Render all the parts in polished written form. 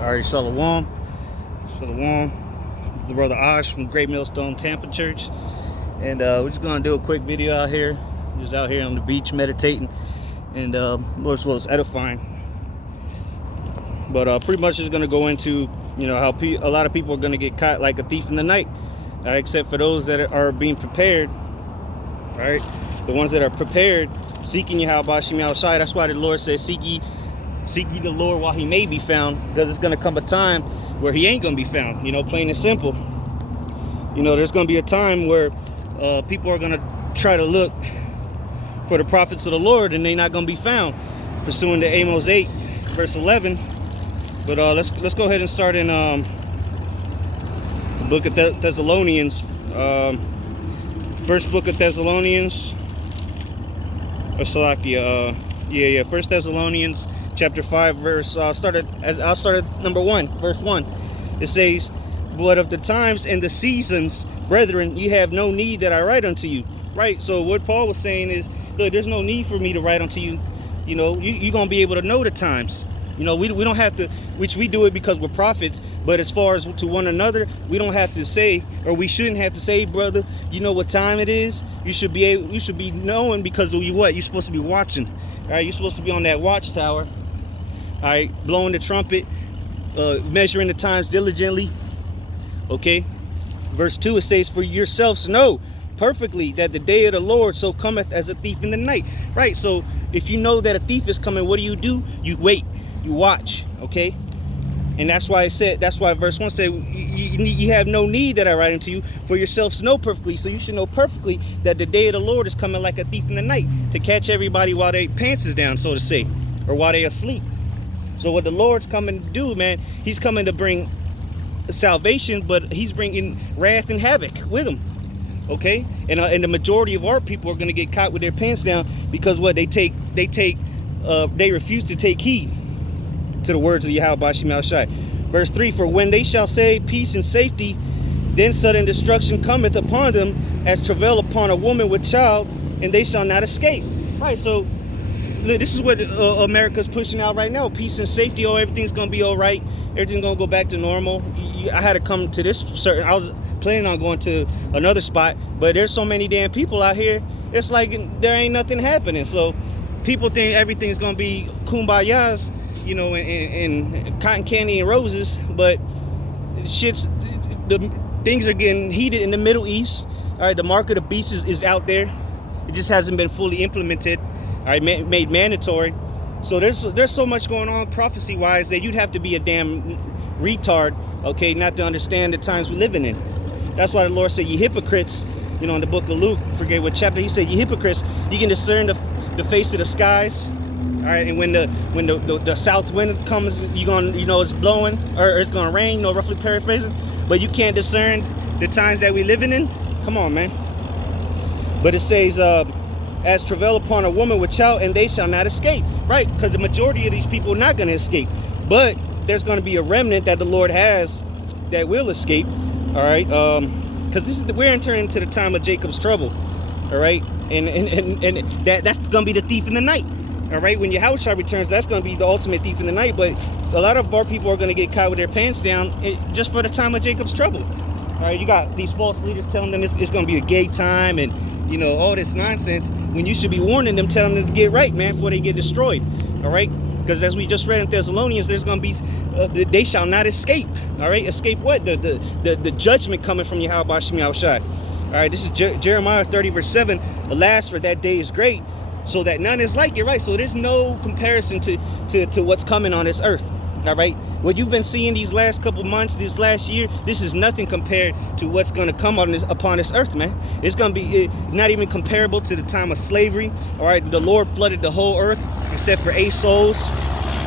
All right, Shalom. Shalom. This is the brother Ash from Great Millstone Tampa Church. And we're just going to do a quick video out here. Just out here on the beach meditating. And Lord's will is edifying. But pretty much just going to go into, how a lot of people are going to get caught like a thief in the night. Except for those that are being prepared. All right. The ones that are prepared, seeking Yahawashi. That's why the Lord says, Seek ye the Lord while he may be found, because it's going to come a time where he ain't going to be found, plain and simple. There's going to be a time where people are going to try to look for the prophets of the Lord and they're not going to be found, pursuing to Amos 8 verse 11. But let's go ahead and start in the book of Thessalonians, first book of Thessalonians, or Salakia, First Thessalonians chapter 5 verse, I'll start at number 1, verse 1. It says, "But of the times and the seasons, brethren, ye have no need that I write unto you." Right? So what Paul was saying is, look, there's no need for me to write unto you. You're going to be able to know the times. We don't have to, which we do it because we're prophets, but as far as to one another, we don't have to say, or we shouldn't have to say, brother, you know what time it is. You should be knowing, because of you're supposed to be watching. All right, you're supposed to be on that watchtower. All right, blowing the trumpet, measuring the times diligently. Okay, verse 2, it says, "For yourselves know perfectly that the day of the Lord so cometh as a thief in the night." Right, so if you know that a thief is coming, what do? You wait, you watch. Okay, and that's why verse 1 said, you have no need that I write unto you, for yourselves know perfectly. So you should know perfectly that the day of the Lord is coming like a thief in the night, to catch everybody while their pants is down, so to say, or while they asleep. So what the Lord's coming to do, man, he's coming to bring salvation, but he's bringing wrath and havoc with him. Okay, and the majority of our people are going to get caught with their pants down, because what they refuse to take heed to the words of Yahawashi. Verse 3, "For when they shall say peace and safety, then sudden destruction cometh upon them as travail upon a woman with child, and they shall not escape." Right, so this is what America's pushing out right now: peace and safety. Oh, everything's gonna be all right, everything's gonna go back to normal. I had to come to this certain, I was planning on going to another spot, but there's so many damn people out here, it's like there ain't nothing happening. So people think everything's gonna be kumbayas, and cotton candy and roses, but the things are getting heated in the Middle East. All right, the mark of the beast is out there. It just hasn't been fully implemented. All right, made mandatory. So there's so much going on prophecy wise that you'd have to be a damn retard, okay, not to understand the times we're living in. That's why the Lord said, "Ye hypocrites," in the book of Luke, forget what chapter, he said, "Ye hypocrites, you can discern the face of the skies." All right, and when the south wind comes, you're gonna, it's blowing, or it's gonna rain, roughly paraphrasing, but you can't discern the times that we're living in. Come on, man. But it says, "As travail upon a woman with child, and they shall not escape." Right, because the majority of these people are not going to escape, but there's going to be a remnant that the Lord has that will escape. All right, because we're entering into the time of Jacob's trouble. All right, and that's going to be the thief in the night. All right, when Yahawashi returns, that's going to be the ultimate thief in the night. But a lot of our people are going to get caught with their pants down just for the time of Jacob's trouble. All right, you got these false leaders telling them it's going to be a gay time, and all this nonsense, when you should be warning them, telling them to get right, man, before they get destroyed. All right, because as we just read in Thessalonians, there's going to be they shall not escape. All right, escape what? The judgment coming from Yahawashi. All right, this is Jeremiah 30 verse 7. "Alas, for that day is great, so that none is like it." Right, so there's no comparison to what's coming on this earth. All right, what you've been seeing these last couple months, this last year, this is nothing compared to what's going to come upon this earth, man. It's going to be not even comparable to the time of slavery. All right, the Lord flooded the whole earth except for 8 souls.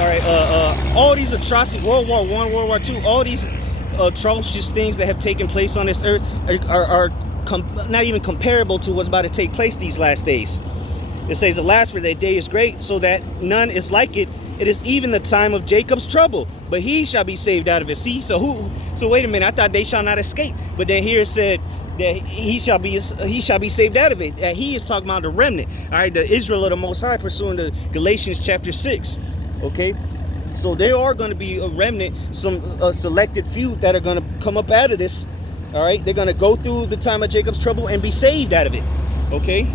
All right, all these atrocities, World War I, World War II, all these atrocious things that have taken place on this earth are not even comparable to what's about to take place these last days. It says, "Alas, for that day is great, so that none is like it. It is even the time of Jacob's trouble, but he shall be saved out of it." See, so wait a minute, I thought they shall not escape, but then here it said that he shall be saved out of it. That he is talking about the remnant. All right, the Israel of the Most High, pursuing the Galatians chapter 6. Okay, So there are going to be a remnant, some selected few that are going to come up out of this. All right, they're going to go through the time of Jacob's trouble and be saved out of it. Okay,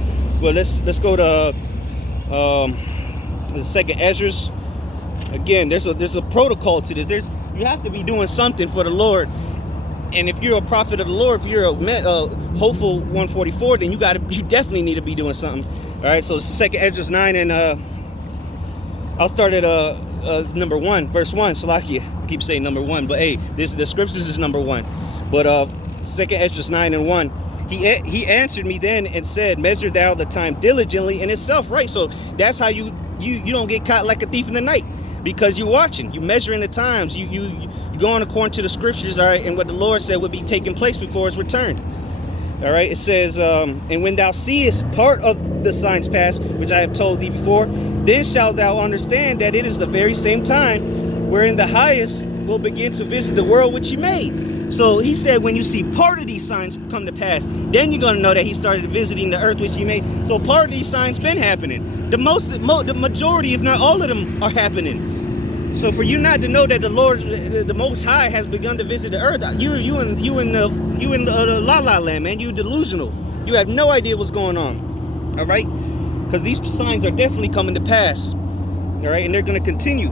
well, let's go to the second Ezra's. Again, there's a protocol to this. You have to be doing something for the Lord. And if you're a prophet of the Lord, if you're a hopeful 144, then you definitely need to be doing something. All right, so second Ezra's 9, and I'll start at number 1, verse 1. Salakia, I keep saying number 1, but hey, the scriptures is number 1. But second Ezra's 9 and 1. He answered me then and said, measure thou the time diligently in itself. Right, so that's how you don't get caught like a thief in the night, because you're watching, you measuring the times, you going according to the scriptures, all right, and what the Lord said would be taking place before his return. All right, it says, and when thou seest part of the signs pass, which I have told thee before, then shalt thou understand that it is the very same time wherein the highest will begin to visit the world which he made. So he said, when you see part of these signs come to pass, then you're going to know that he started visiting the earth which he made. So part of these signs been happening. The majority, if not all of them, are happening. So for you not to know that the Lord, the Most High, has begun to visit the earth, you in the la la land, man. You delusional. You have no idea what's going on. All right, because these signs are definitely coming to pass. All right, and they're going to continue,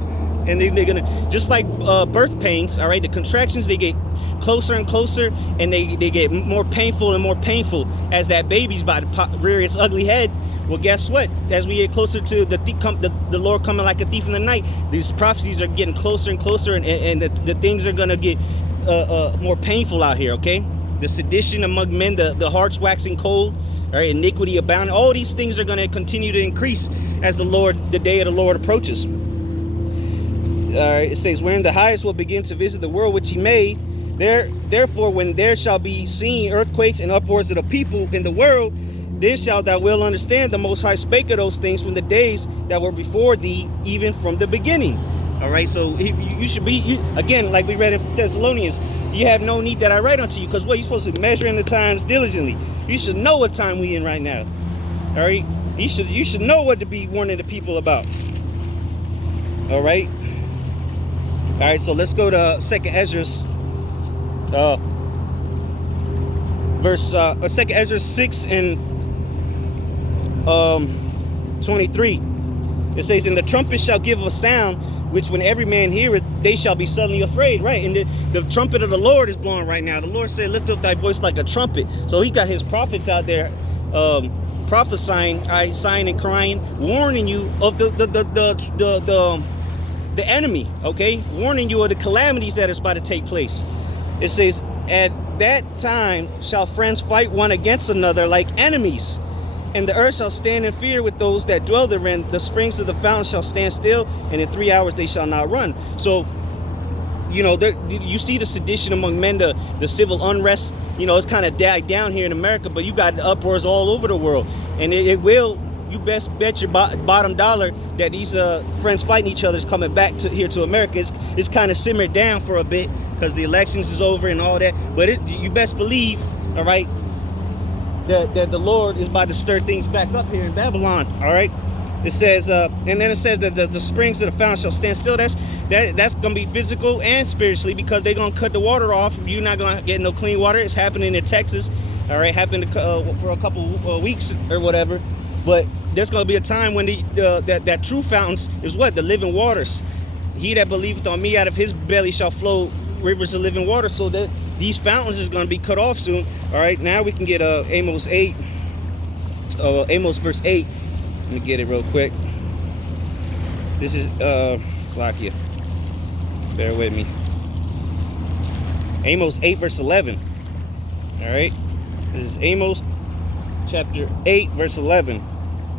and they're going to, just like birth pains. All right, the contractions, they get closer and closer, and they get more painful and more painful as that baby's about to rear its ugly head. Well, guess what? As we get closer to the Lord coming like a thief in the night, these prophecies are getting closer and closer, and the things are going to get more painful out here, okay? The sedition among men, the hearts waxing cold, all right, iniquity abounding, all these things are going to continue to increase as the day of the Lord approaches. All right, it says, wherein the highest will begin to visit the world which he made, therefore when there shall be seen earthquakes and upwards of the people in the world, then shalt thou well understand the Most High spake of those things from the days that were before thee, even from the beginning. All right, so you should be, again, like we read in Thessalonians, you have no need that I write unto you, because what you're supposed to measure in the times diligently. You should know what time we in right now. All right, you should know what to be warning the people about. All right. All right, so let's go to second Ezra's second Ezra 6 and 23. It says, and the trumpet shall give a sound, which when every man heareth, they shall be suddenly afraid. Right, and the trumpet of the Lord is blowing right now. The Lord said, lift up thy voice like a trumpet. So he got his prophets out there prophesying, sighing and crying, warning you of the enemy, okay, warning you of the calamities that is about to take place. It says, at that time shall friends fight one against another like enemies, and the earth shall stand in fear with those that dwell therein. The springs of the fountain shall stand still, and in 3 hours they shall not run. So, you know, you see the sedition among men, the civil unrest. You know, it's kind of died down here in America, but you got the uproars all over the world, and it will. You best bet your bottom dollar that these friends fighting each other is coming back here to America. It's kind of simmered down for a bit because the elections is over and all that. But you best believe, all right, that the Lord is about to stir things back up here in Babylon. All right. It says, and then it says that the springs of the fountain shall stand still. That's going to be physical and spiritually, because they're going to cut the water off. You're not going to get no clean water. It's happening in Texas. All right, happened for a couple weeks or whatever. But there's going to be a time when that true fountains is what? The living waters. He that believeth on me, out of his belly shall flow rivers of living water. So that these fountains is going to be cut off soon. All right, now we can get Amos 8, Amos verse 8. Let me get it real quick. This is Slakia. Bear with me. Amos 8 verse 11. All right, this is Amos chapter 8 verse 11.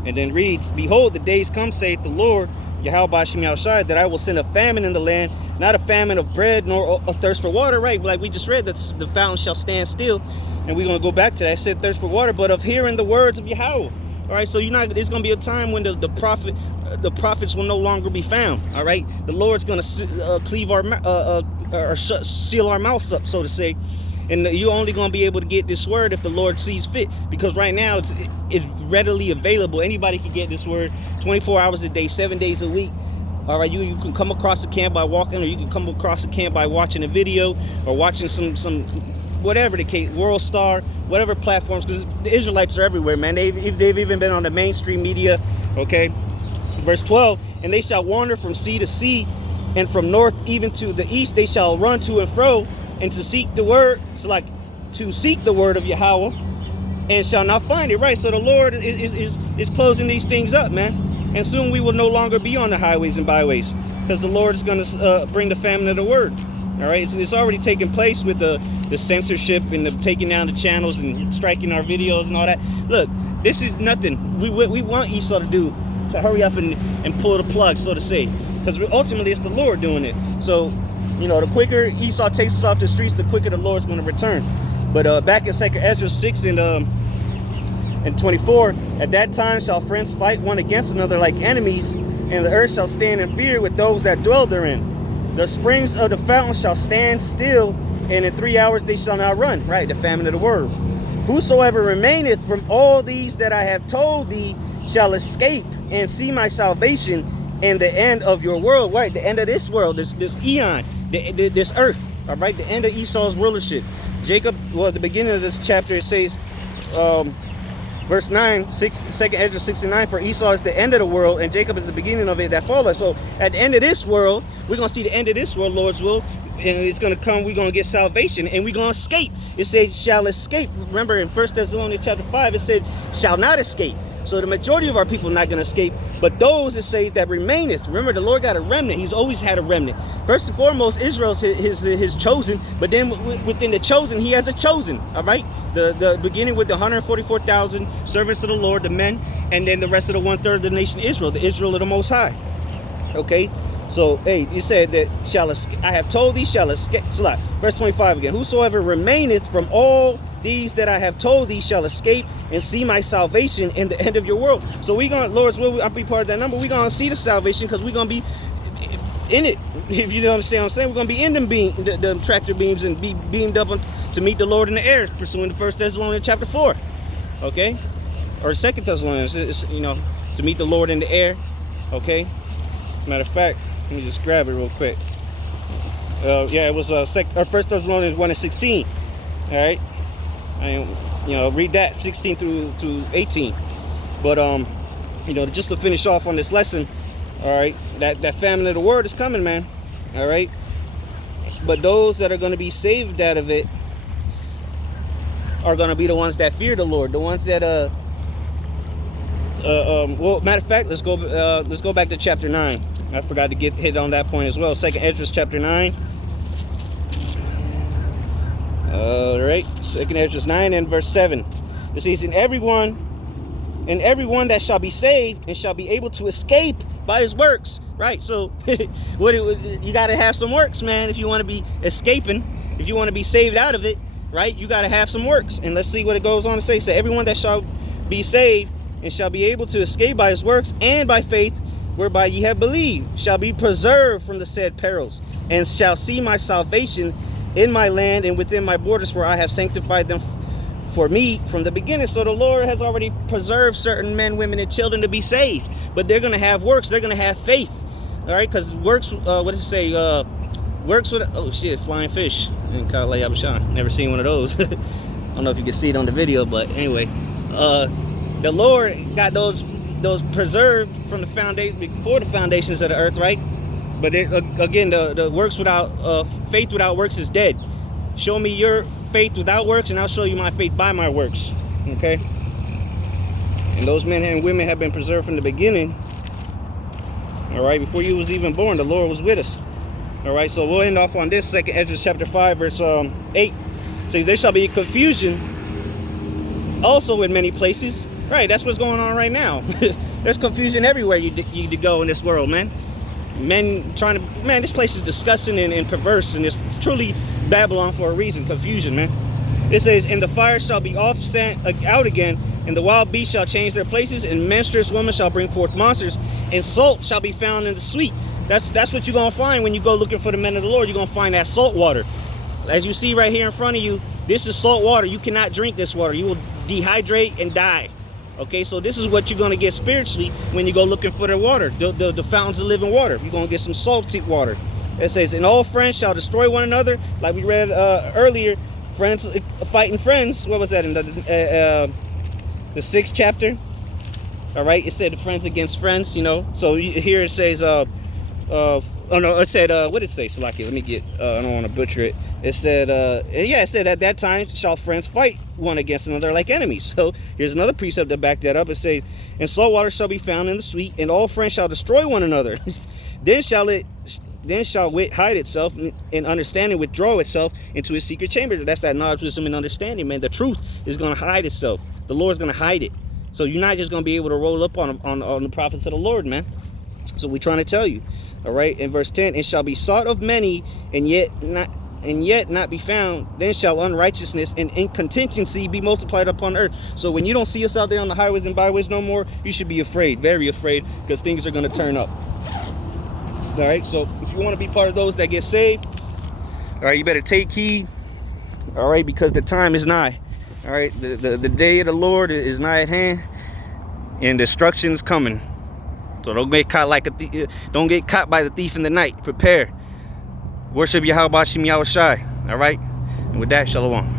And then reads, behold, the days come, saith the Lord, Yahawashi, that I will send a famine in the land, not a famine of bread, nor a thirst for water. Right, like we just read, that the fountain shall stand still. And we're going to go back to that. It said thirst for water, but of hearing the words of Yahawah. All right, so there's going to be a time when the prophets will no longer be found. All right, the Lord's going to cleave seal our mouths up, so to say. And you're only going to be able to get this word if the Lord sees fit, because right now it's readily available. Anybody can get this word 24 hours a day, 7 days a week. All right, you can come across the camp by walking, or you can come across the camp by watching a video or watching some whatever the case, World Star, whatever platforms, because the Israelites are everywhere, man. They've even been on the mainstream media. Okay, verse 12, and they shall wander from sea to sea, and from north even to the east they shall run to and fro, and to seek the word. It's like to seek the word of Yahawah, and shall not find it. Right, so the Lord is closing these things up, man. And soon we will no longer be on the highways and byways, because the Lord is going to bring the famine of the word. All right, it's already taking place with the censorship and the taking down the channels and striking our videos and all that. Look, this is nothing we want Esau to do, to hurry up and pull the plug, so to say, because ultimately it's the Lord doing it. So, you know, the quicker Esau takes us off the streets, the quicker the Lord's going to return. But back in 2 Ezra 6 and 24, at that time shall friends fight one against another like enemies, and the earth shall stand in fear with those that dwell therein. The springs of the fountain shall stand still, and in 3 hours they shall not run. Right, the famine of the word. Whosoever remaineth from all these that I have told thee shall escape and see my salvation in the end of your world. Right, the end of this world, this eon, this earth. All right, the end of Esau's rulership. Jacob, well, at the beginning of this chapter, it says, verse 9, 2 Ezra 69, for Esau is the end of the world, and Jacob is the beginning of it that followeth. So at the end of this world, we're going to see the end of this world, Lord's will, and it's going to come, we're going to get salvation, and we're going to escape. It said, shall escape. Remember in 1 Thessalonians chapter 5, it said, shall not escape. So the majority of our people are not going to escape, but those it says that remaineth. Remember, the Lord got a remnant. He's always had a remnant. First and foremost, Israel's his chosen, but then within the chosen, he has a chosen, all right? The beginning with the 144,000 servants of the Lord, the men, and then the rest of the 1/3 of the nation Israel, the Israel of the Most High. Okay, so hey, you said that I have told thee shall escape. Verse 25 again. Whosoever remaineth from all these that I have told thee shall escape and see my salvation in the end of your world. So we gonna, Lord's will, I'll be part of that number. We gonna see the salvation because we gonna be in it. If you understand what I'm saying, we're gonna be in them tractor beams and be beamed up to meet the Lord in the air, pursuing the 1 Thessalonians chapter 4. Okay, or 2 Thessalonians, you know, to meet the Lord in the air. Okay. Matter of fact, let me just grab it real quick. Yeah, it was 1 Thessalonians 1:16. All right, you know, read that 16 through 18. But you know, just to finish off on this lesson, all right, that famine of the word is coming, man. All right, but those that are going to be saved out of it are going to be the ones that fear the Lord, the ones that well, matter of fact, let's go back to chapter 9. I forgot to hit on that point as well. 2 Ezra chapter 9. All right, 2 Ezra 9 and verse 7. It says, and everyone that shall be saved and shall be able to escape by his works. Right, so you got to have some works, man, if you want to be escaping, if you want to be saved out of it. Right, you got to have some works. And let's see what it goes on to say. So everyone that shall be saved and shall be able to escape by his works and by faith whereby ye have believed shall be preserved from the said perils, and shall see my salvation in my land and within my borders, for I have sanctified them for me from the beginning. So the Lord has already preserved certain men, women, and children to be saved, but they're going to have works. They're going to have faith. All right, because works, what does it say? Works with, oh shit, flying fish in Yahawashi. Never seen one of those. I don't know if you can see it on the video, but anyway, the Lord got those preserved from the foundation, before the foundations of the earth, right? But again, the works without faith without works is dead. Show me your faith without works, and I'll show you my faith by my works. Okay. And those men and women have been preserved from the beginning. All right, before you was even born, the Lord was with us. All right, so we'll end off on this 2 Ezra chapter 5, verse 8. It says, there shall be confusion also in many places. Right, that's what's going on right now. There's confusion everywhere you go in this world, man. Men trying to, man, this place is disgusting and perverse, and it's truly Babylon for a reason. Confusion, man. It says, and the fire shall be off sent out again, and the wild beasts shall change their places, and menstruous women shall bring forth monsters, and salt shall be found in the sweet. That's what you're gonna find when you go looking for the men of the Lord. You're gonna find that salt water. As you see right here in front of you, this is salt water. You cannot drink this water. You will dehydrate and die. Okay, so this is what you're going to get spiritually when you go looking for the water, the fountains of living water. You're going to get some salty water. It says, and all friends shall destroy one another. Like we read earlier, friends fighting friends. What was that in the 6th chapter? All right, it said friends against friends, you know. So here it says, oh no, it said, what did it say, Salaki? Let me get, I don't want to butcher it. It said, yeah, it said, at that time shall friends fight one against another like enemies. So here's another precept to back that up. It says, and salt water shall be found in the sweet, and all friends shall destroy one another. Then shall wit hide itself, and understanding withdraw itself into his secret chamber. That's that knowledge, wisdom, and understanding, man. The truth is going to hide itself. The Lord's going to hide it. So you're not just going to be able to roll up on the prophets of the Lord, man. So we're trying to tell you, all right, in verse 10, it shall be sought of many, and yet not be found. Then shall unrighteousness and incontinency be multiplied upon earth. So when you don't see us out there on the highways and byways no more, you should be afraid, very afraid, because things are going to turn up. All right, so if you want to be part of those that get saved, all right, you better take heed, all right, because the time is nigh. All right, the day of the Lord is nigh at hand, and destruction is coming. So don't get caught like a thief. Don't get caught by the thief in the night. Prepare. Worship Yahawashi, Yahawashi. All right, and with that, shalom.